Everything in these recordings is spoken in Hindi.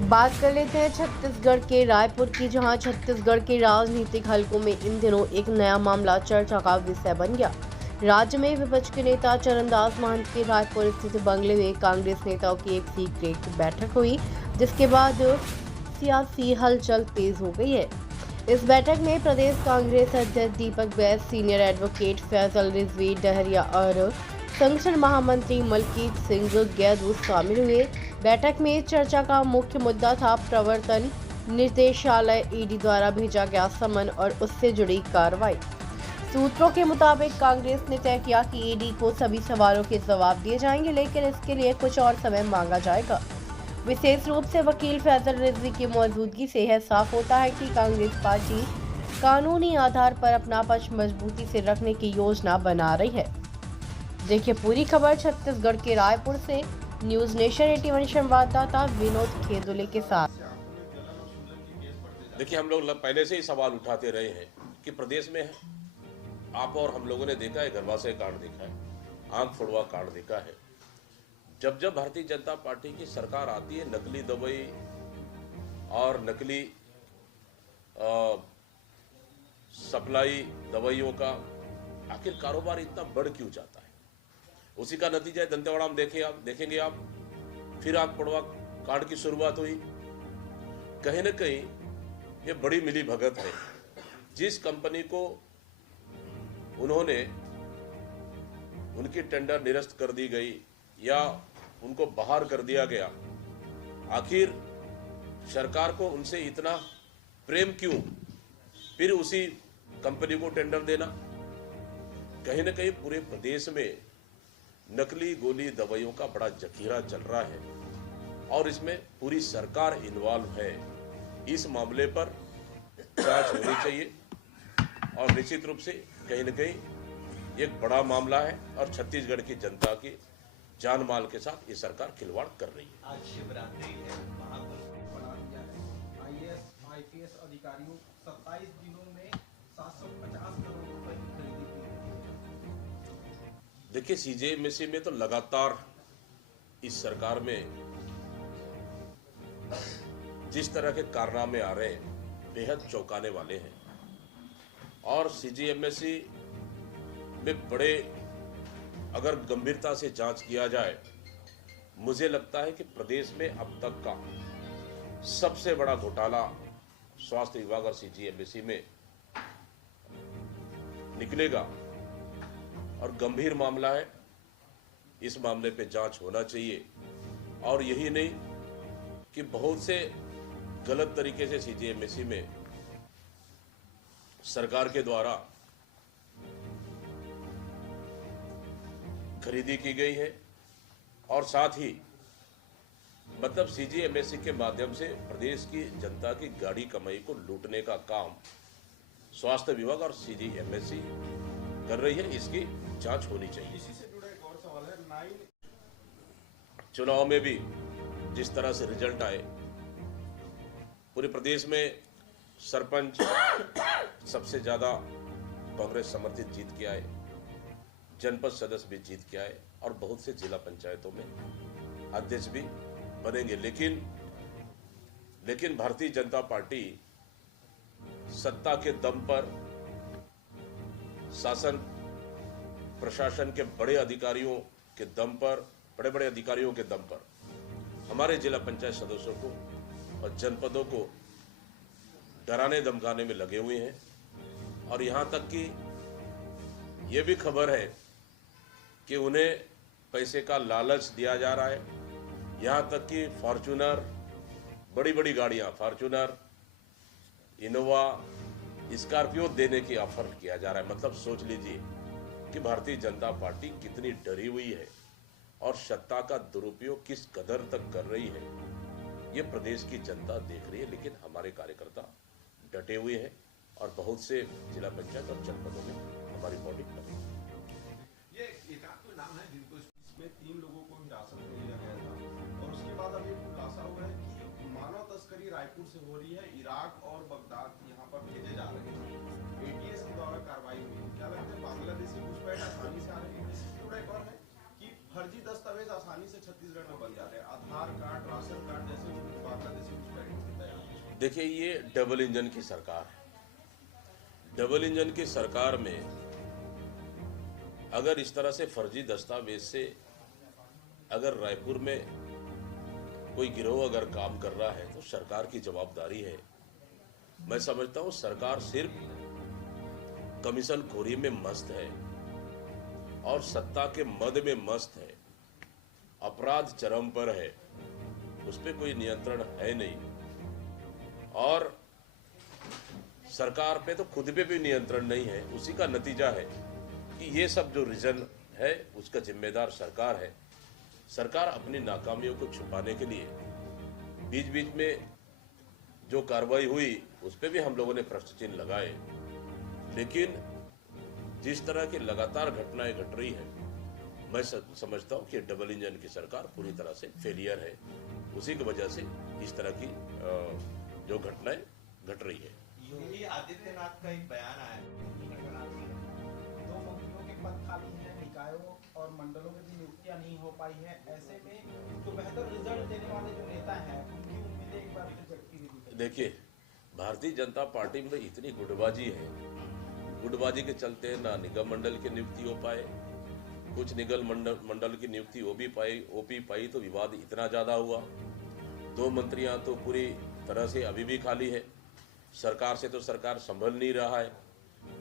बात कर लेते हैं छत्तीसगढ़ के रायपुर की, जहां छत्तीसगढ़ के राजनीतिक हलकों में इन दिनों एक नया मामला चर्चा का विषय बन गया। राज्य में विपक्ष के नेता चरणदास महंत के रायपुर स्थित बंगले में कांग्रेस नेताओं की एक सीक्रेट बैठक हुई, जिसके बाद सियासी हलचल तेज हो गई है। इस बैठक में प्रदेश कांग्रेस अध्यक्ष दीपक बैस, सीनियर एडवोकेट फैजल रिजवी डहरिया और संगठन महामंत्री मलकीत सिंह गैदू शामिल हुए। बैठक में चर्चा का मुख्य मुद्दा था प्रवर्तन निर्देशालय ईडी द्वारा भेजा गया समन और उससे जुड़ी कार्रवाई। सूत्रों के मुताबिक कांग्रेस ने तय किया कि ईडी को सभी सवालों के जवाब दिए जाएंगे, लेकिन इसके लिए कुछ और समय मांगा जाएगा। विशेष रूप से वकील फैजल रिजवी की मौजूदगी से यह साफ होता है कि कांग्रेस पार्टी कानूनी आधार पर अपना पक्ष मजबूती से रखने की योजना बना रही है। देखिए पूरी खबर छत्तीसगढ़ के रायपुर से न्यूज नेशन 81 संवाददाता विनोद खेदुले के साथ। देखिए, हम लोग पहले से ही सवाल उठाते रहे हैं कि प्रदेश में आप और हम लोगों ने देखा है, गरमासे कांड देखा है, आंख फोड़वा कांड देखा है। जब जब भारतीय जनता पार्टी की सरकार आती है, नकली दवाई और नकली सप्लाई दवाइयों का आखिर कारोबार इतना बढ़ क्यों जाता है? उसी का नतीजा दंतेवाड़ा में देखेंगे आप। फिर आंख फोड़वा कांड की शुरुआत हुई। कहीं न कहीं ये बड़ी मिली भगत है। जिस कंपनी को उन्होंने उनकी टेंडर निरस्त कर दी गई या उनको बाहर कर दिया गया, आखिर सरकार को उनसे इतना प्रेम क्यों? फिर उसी कंपनी को टेंडर देना। कहीं न कहीं पूरे प्रदेश में नकली गोली दवाइयों का बड़ा जखीरा चल रहा है और इसमें पूरी सरकार इन्वॉल्व है। इस मामले पर जांच होनी चाहिए और निश्चित रूप से कहीं न कहीं एक बड़ा मामला है और छत्तीसगढ़ की जनता की जान माल के साथ ये सरकार खिलवाड़ कर रही है। आज शिवरात्रि है, बढ़ा दिया है। आईएएस आईपीएस अधिकारियों 27 दिनों में 750 करोड़ रुपए की खरीदी की। देखिए, सीजेएमएससी में तो लगातार इस सरकार में जिस तरह के कारनामे आ रहे हैं, बेहद चौंकाने वाले हैं और सीजीएमएससी में बड़े अगर गंभीरता से जांच किया जाए, मुझे लगता है कि प्रदेश में अब तक का सबसे बड़ा घोटाला स्वास्थ्य विभाग और सीजीएमएससी में निकलेगा और गंभीर मामला है। इस मामले पे जांच होना चाहिए और यही नहीं कि बहुत से गलत तरीके से सीजीएमएससी में सरकार के द्वारा खरीदी की गई है और साथ ही मतलब सीजीएमएससी के माध्यम से प्रदेश की जनता की गाड़ी कमाई को लूटने का काम स्वास्थ्य विभाग और सीजीएमएससी कर रही है। इसकी जांच होनी चाहिए। इसी से जुड़ा एक और सवाल है, चुनाव में भी जिस तरह से रिजल्ट आए, पूरे प्रदेश में सरपंच सबसे ज्यादा कांग्रेस समर्थित जीत के आए, जनपद सदस्य भी जीत के आए और बहुत से जिला पंचायतों में अध्यक्ष भी बनेंगे। लेकिन भारतीय जनता पार्टी सत्ता के दम पर, शासन प्रशासन के बड़े अधिकारियों के दम पर, बड़े अधिकारियों के दम पर हमारे जिला पंचायत सदस्यों को और जनपदों को डराने धमकाने में लगे हुए हैं और यहां तक कि ये भी खबर है कि उन्हें पैसे का लालच दिया जा रहा है। यहां तक कि फॉर्च्यूनर, बड़ी गाड़ियां, फॉर्च्यूनर, इनोवा, स्कॉर्पियो देने की ऑफर किया जा रहा है। मतलब सोच लीजिए कि भारतीय जनता पार्टी कितनी डरी हुई है और सत्ता का दुरुपयोग किस कदर तक कर रही है, ये प्रदेश की जनता देख रही है। लेकिन हमारे कार्यकर्ता डटे हुए हैं और बहुत से जिला पंचायत और जनपदों में हमारी बॉडी लगी। ये एकात्म नाम है जिनको इसमें 3 लोगों को हिरासत में लिया गया था और उसके बाद अभी खुलासा हुआ है कि मानव तस्करी रायपुर से हो रही है, इराक और बगदाद यहाँ पर भेजे जा रहे हैं। एटीएस के द्वारा कार्रवाई हुई। क्या लगता है बांग्लादेशी घुसपैठ आसानी से आ रहे हैं? इससे जुड़ा एक और है कि फर्जी दस्तावेज आसानी से छत्तीसगढ़ में बन जा रहे हैं। आधार कार्ड, राशन कार्ड जैसे बांग्लादेशी देखिए, ये डबल इंजन की सरकार है। डबल इंजन की सरकार में अगर इस तरह से फर्जी दस्तावेज से अगर रायपुर में कोई गिरोह अगर काम कर रहा है तो सरकार की जवाबदारी है। मैं समझता हूं सरकार सिर्फ कमीशन खोरी में मस्त है और सत्ता के मद में मस्त है, अपराध चरम पर है, उस पर कोई नियंत्रण है नहीं और सरकार पे तो खुद पे भी नियंत्रण नहीं है। उसी का नतीजा है कि ये सब जो रीजन है उसका जिम्मेदार सरकार है। सरकार अपनी नाकामियों को छुपाने के लिए बीच बीच में जो कार्रवाई हुई उस पर भी हम लोगों ने प्रश्न चिन्ह लगाए, लेकिन जिस तरह की लगातार घटनाएं घट रही है, मैं समझता हूं कि डबल इंजन की सरकार पूरी तरह से फेलियर है। उसी की वजह से इस तरह की जो घटनाएं घट रही है। योगी आदित्यनाथ का एक बयान आया है, 2 मंत्रियों के पद खाली हैं, निकायों और मंडलों में भी नियुक्तियां नहीं हो पाई है। ऐसे में जो बेहतर रिजल्ट देने वाले जो नेता हैं उनकी उम्मीदें एक बार फिर जगती हुई। देखिए, भारतीय जनता पार्टी में इतनी गुटबाजी है, गुटबाजी के चलते ना निगम मंडल की नियुक्ति हो पाए, कुछ निगम मंडल की नियुक्ति ओपी पाई तो विवाद इतना ज्यादा हुआ। 2 मंत्रियां तो पूरी तरह से अभी भी खाली है। सरकार से तो सरकार संभल नहीं रहा है,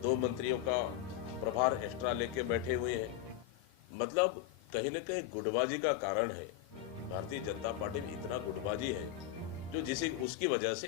2 मंत्रियों का प्रभार एक्स्ट्रा लेके बैठे हुए हैं। मतलब कहीं न कहीं गुटबाजी का कारण है। भारतीय जनता पार्टी में इतना गुटबाजी है जो उसकी वजह से